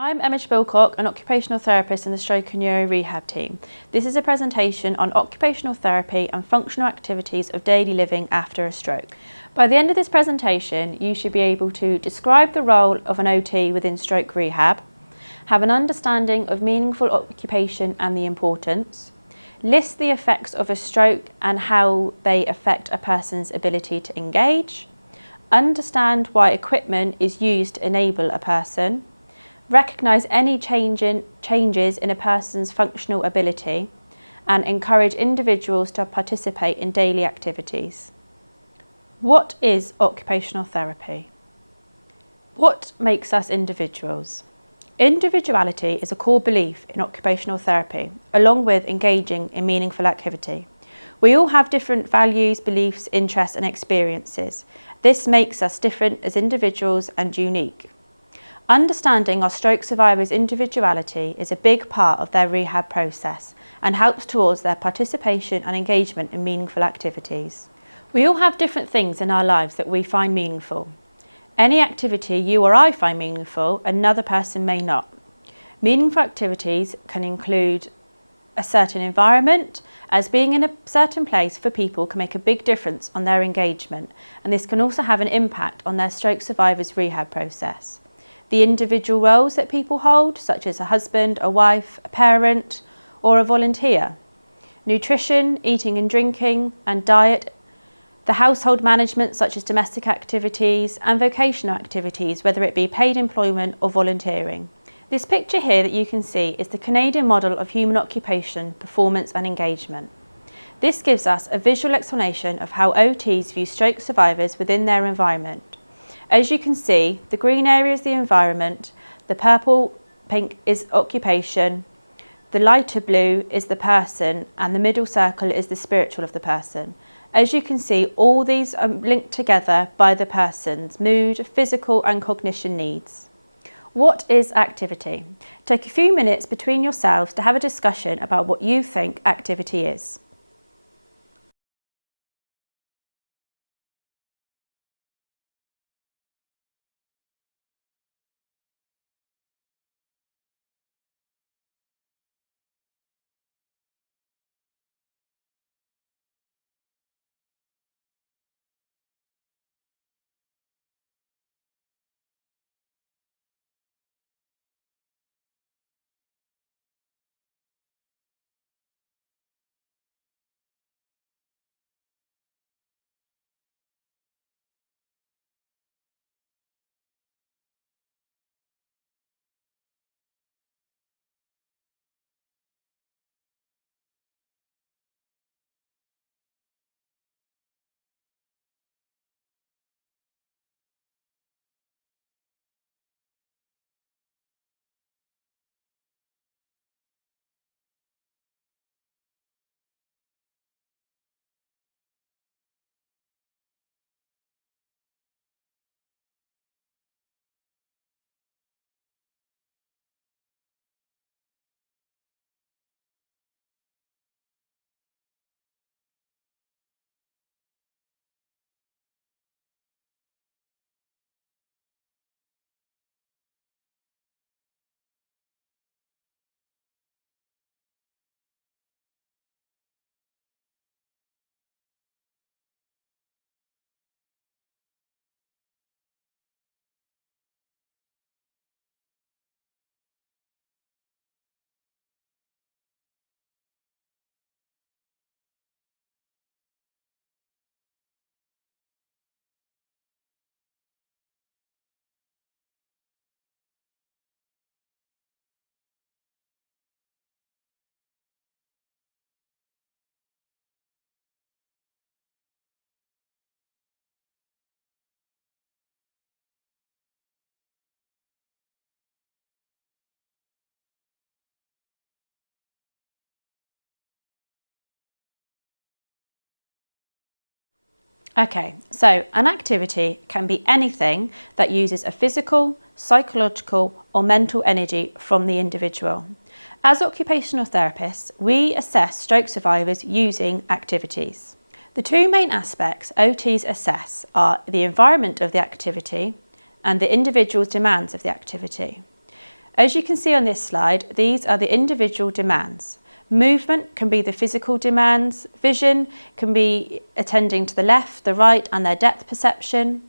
I'm Emma Spilcock, an occupational therapist in the Stroke and Neuro Rehab team. This is a presentation on occupational therapy and functional activities of daily living after a stroke. By the end of this presentation, you should be able to describe the role of an OT within stroke rehab, have an understanding of meaningful occupation and the importance, list the effects of a stroke and how they affect a person's ability to engage, understand why equipment is used to enable a person, recognise any changes in a person's functional ability, and encourage individuals to participate in daily activities. What is occupational therapy? What makes us individuals? Individuality is a core belief in occupational therapy, along with engaging in meaningful activity. We all have different values, beliefs, interests and experiences. This makes us different as individuals and unique. Understanding our stroke survivors' individuality is a big part of their rehab process and helps towards their participation and engagement in meaningful activities. We all have different things in our lives that we find meaningful. Any activity you or I find meaningful, another person may not. Meaningful activities can include a certain environment, as being in a certain place for people can make a big difference on their engagement, and this can also have an impact on their stroke survivors' rehab process. The individual roles that people hold, such as a husband, a wife, a parent, or a volunteer. Nutrition, eating and drinking, and diet. The household management, such as domestic activities, and vocational activities, whether it be paid employment or volunteering. This picture here that you can see is the Canadian model of human occupation, performance and engagement. This gives us a visual explanation of how OTs view stroke survivors within their environment. As you can see, the green area is the environment, the pink is occupation, the lighter blue is the person, and the middle circle is the spiritual of the person. As you can see, all these are linked together by the person's mood, physical and cognition needs. What is activity? Take a few minutes between yourselves to have a discussion about what you think activity is. Okay, so an activity can be anything that uses a physical, psychological or mental energy from the individual. As occupational therapists, we assess stroke survivors using activities. The two main aspects OTs assess are the environment of the activity and the individual's demands of the activity. As you can see on this slide, these are the individual demands. Movement can be the physical demands, vision can be attending to the left, the right and their depth perception.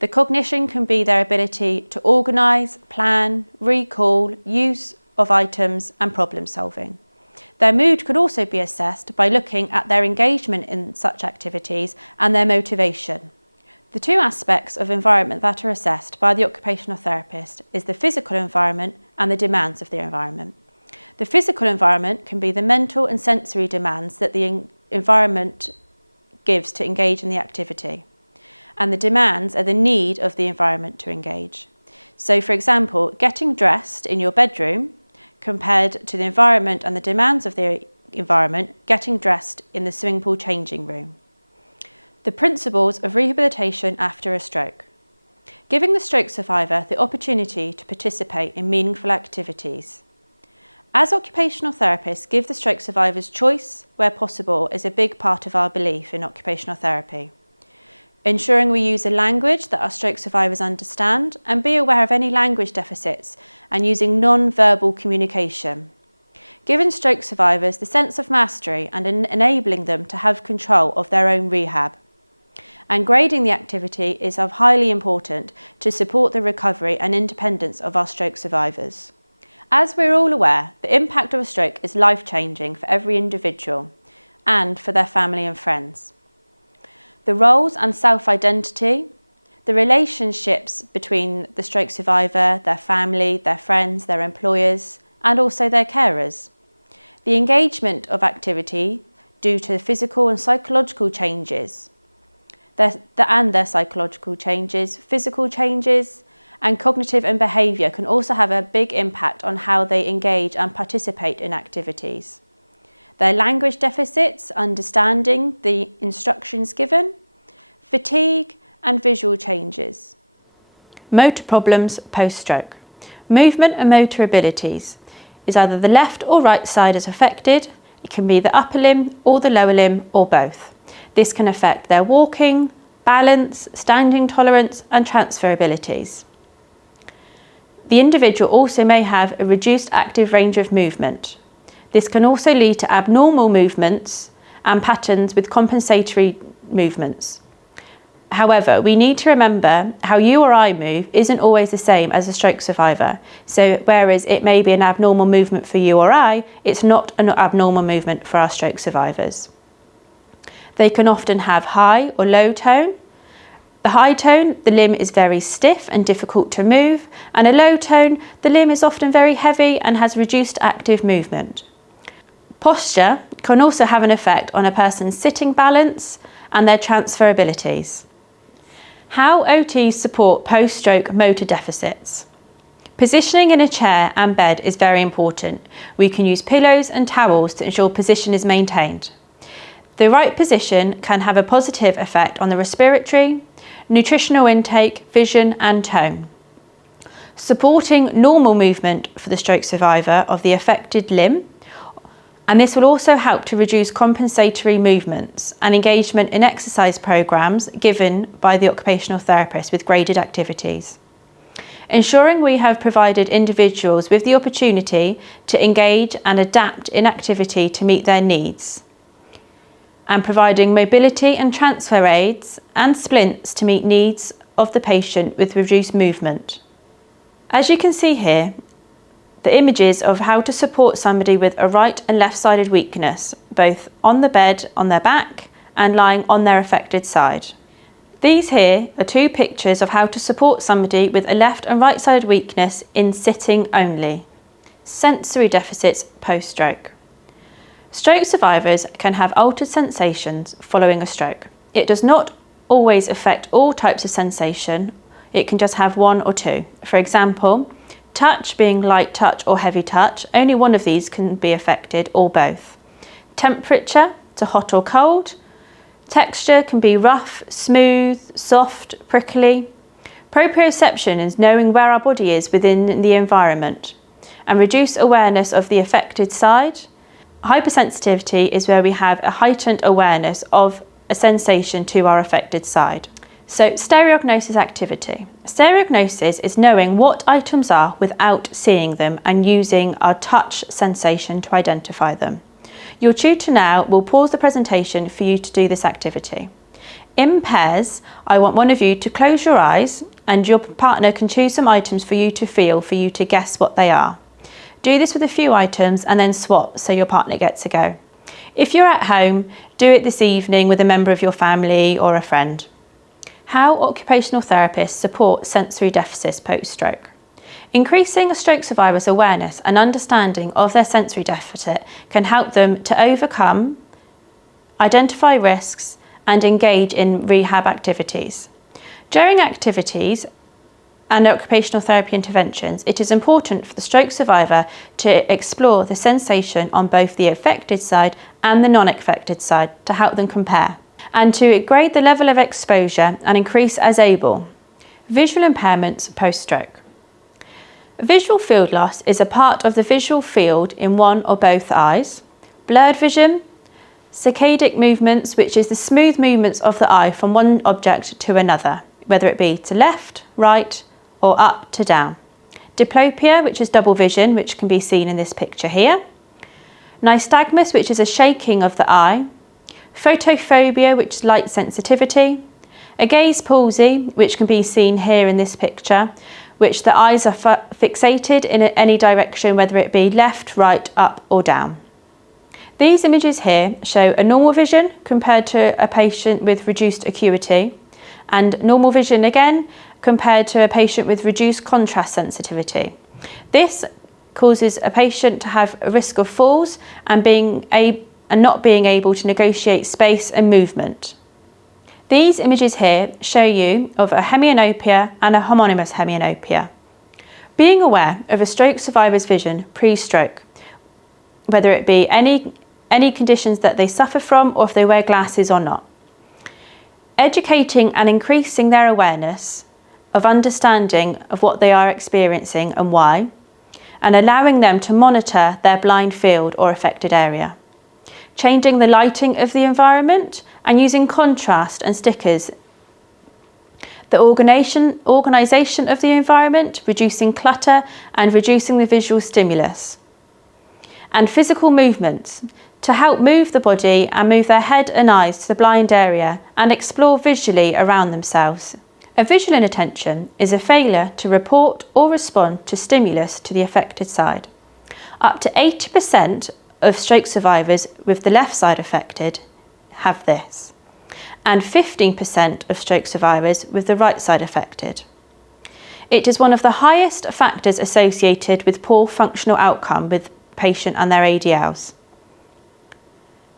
The cognition can be their ability to organise, plan, recall, use of items and problem solving. Their mood could also be assessed by looking at their engagement in such activities and their motivation. The two aspects of environment that are assessed by the occupational therapist is the physical environment and the demands of the environment. The physical environment can be the mental and sensory demands that the environment gives to engage in the activity. And the demands are the need of the environment to engage. So, for example, getting dressed in your bedroom compared to the environment and the demands of the environment, getting dressed in the swimming pool changing room. The principles of rehabilitation after a stroke. Giving the stroke survivor the opportunity to participate in meaningful activities. As occupational therapists, give the stroke survivors choice where possible is a big part of our belief in occupational therapy. Ensuring we use a language that our stroke survivors understand and be aware of any language deficits and using non-verbal communication. Giving stroke survivors the sense of mastery and enabling them to have control of their own rehab. And grading the activity is of highly important to support the recovery and independence of our stroke survivors. As we're all aware, the impact of a stroke is life-changing for every individual and for their family and friends. The roles and self-identity, the relationships between the stroke survivor, their family, their friends, their employers, and also their carers. The engagement of activity due to physical and psychological changes, their psychological changes, physical changes, and cognitive and behaviour can also have a big impact on how they engage and participate in activities. Their language deficits, understanding the instructions given, fatigue and visual changes. Motor problems post-stroke. Movement and motor abilities is either the left or right side is affected. It can be the upper limb or the lower limb or both. This can affect their walking, balance, standing tolerance and transfer abilities. The individual also may have a reduced active range of movement. This can also lead to abnormal movements and patterns with compensatory movements. However, we need to remember how you or I move isn't always the same as a stroke survivor. So whereas it may be an abnormal movement for you or I, it's not an abnormal movement for our stroke survivors. They can often have high or low tone. The high tone, the limb is very stiff and difficult to move, and a low tone, the limb is often very heavy and has reduced active movement. Posture can also have an effect on a person's sitting balance and their transfer abilities. How OTs support post-stroke motor deficits. Positioning in a chair and bed is very important. We can use pillows and towels to ensure position is maintained. The right position can have a positive effect on the respiratory, nutritional intake, vision and tone. Supporting normal movement for the stroke survivor of the affected limb, and this will also help to reduce compensatory movements and engagement in exercise programs given by the occupational therapist with graded activities. Ensuring we have provided individuals with the opportunity to engage and adapt in activity to meet their needs, and providing mobility and transfer aids and splints to meet needs of the patient with reduced movement. As you can see here, the images of how to support somebody with a right and left-sided weakness, both on the bed, on their back, and lying on their affected side. These here are two pictures of how to support somebody with a left and right-sided weakness in sitting only. Sensory deficits post-stroke. Stroke survivors can have altered sensations following a stroke. It does not always affect all types of sensation, it can just have one or two. For example, touch being light touch or heavy touch, only one of these can be affected or both. Temperature to hot or cold. Texture can be rough, smooth, soft, prickly. Proprioception is knowing where our body is within the environment. And reduced awareness of the affected side. Hypersensitivity is where we have a heightened awareness of a sensation to our affected side. So, stereognosis activity. Stereognosis is knowing what items are without seeing them and using our touch sensation to identify them. Your tutor now will pause the presentation for you to do this activity. In pairs, I want one of you to close your eyes and your partner can choose some items for you to feel, for you to guess what they are. Do this with a few items and then swap so your partner gets a go. If you're at home, do it this evening with a member of your family or a friend. How occupational therapists support sensory deficits post-stroke. Increasing a stroke survivor's awareness and understanding of their sensory deficit can help them to overcome, identify risks, and engage in rehab activities. During activities and occupational therapy interventions, it is important for the stroke survivor to explore the sensation on both the affected side and the non-affected side to help them compare, and to grade the level of exposure and increase as able. Visual impairments post-stroke. Visual field loss is a part of the visual field in one or both eyes. Blurred vision, saccadic movements, which is the smooth movements of the eye from one object to another, whether it be to left, right, or up to down. Diplopia, which is double vision, which can be seen in this picture here. Nystagmus, which is a shaking of the eye. Photophobia, which is light sensitivity. A gaze palsy, which can be seen here in this picture, which the eyes are fixated in any direction, whether it be left, right, up or down. These images here show a normal vision compared to a patient with reduced acuity, and normal vision again compared to a patient with reduced contrast sensitivity. This causes a patient to have a risk of falls and not being able to negotiate space and movement. These images here show you of a hemianopia and a homonymous hemianopia. Being aware of a stroke survivor's vision pre-stroke, whether it be any conditions that they suffer from or if they wear glasses or not. Educating and increasing their awareness of understanding of what they are experiencing and why, and allowing them to monitor their blind field or affected area. Changing the lighting of the environment and using contrast and stickers. The organisation of the environment, reducing clutter and reducing the visual stimulus. And physical movements to help move the body and move their head and eyes to the blind area and explore visually around themselves. A visual inattention is a failure to report or respond to stimulus to the affected side. Up to 80% of stroke survivors with the left side affected have this, and 15% of stroke survivors with the right side affected. It is one of the highest factors associated with poor functional outcome with patient and their ADLs.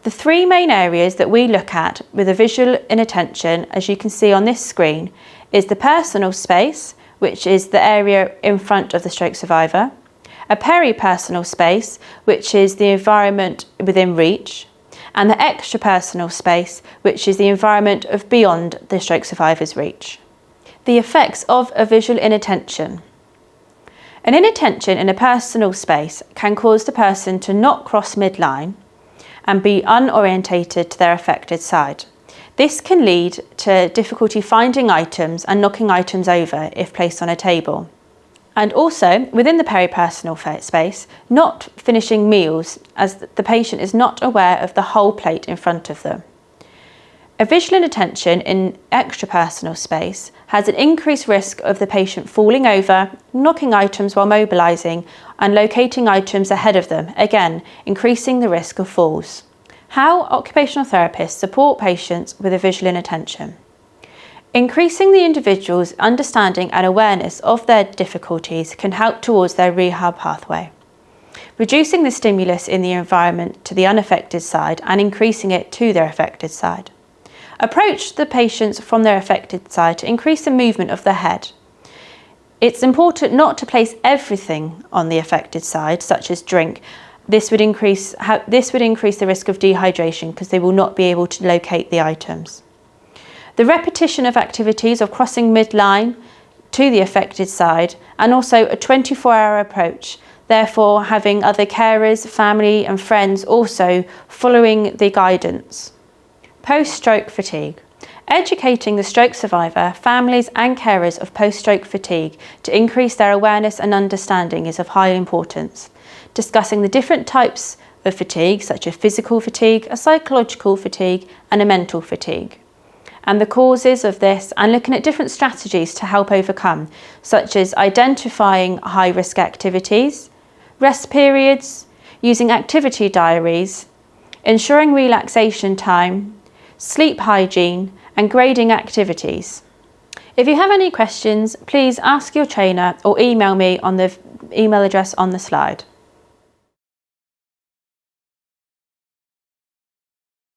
The three main areas that we look at with a visual inattention, as you can see on this screen, is the personal space, which is the area in front of the stroke survivor, a peripersonal space, which is the environment within reach, and the extrapersonal space, which is the environment of beyond the stroke survivor's reach. The effects of a visual inattention. An inattention in a personal space can cause the person to not cross midline and be unorientated to their affected side. This can lead to difficulty finding items and knocking items over if placed on a table. And also, within the peripersonal space, not finishing meals as the patient is not aware of the whole plate in front of them. A visual inattention in extrapersonal space has an increased risk of the patient falling over, knocking items while mobilising, and locating items ahead of them, again, increasing the risk of falls. How occupational therapists support patients with a visual inattention. Increasing the individual's understanding and awareness of their difficulties can help towards their rehab pathway. Reducing the stimulus in the environment to the unaffected side and increasing it to their affected side. Approach the patients from their affected side to increase the movement of the head. It's important not to place everything on the affected side, such as drink. This would increase the risk of dehydration because they will not be able to locate the items. The repetition of activities of crossing midline to the affected side, and also a 24-hour approach, therefore having other carers, family and friends also following the guidance. Post-stroke fatigue. Educating the stroke survivor, families and carers of post-stroke fatigue to increase their awareness and understanding is of high importance. Discussing the different types of fatigue, such as physical fatigue, a psychological fatigue and a mental fatigue, and the causes of this, and looking at different strategies to help overcome, such as identifying high-risk activities, rest periods, using activity diaries, ensuring relaxation time, sleep hygiene, and grading activities. If you have any questions, please ask your trainer or email me on the email address on the slide.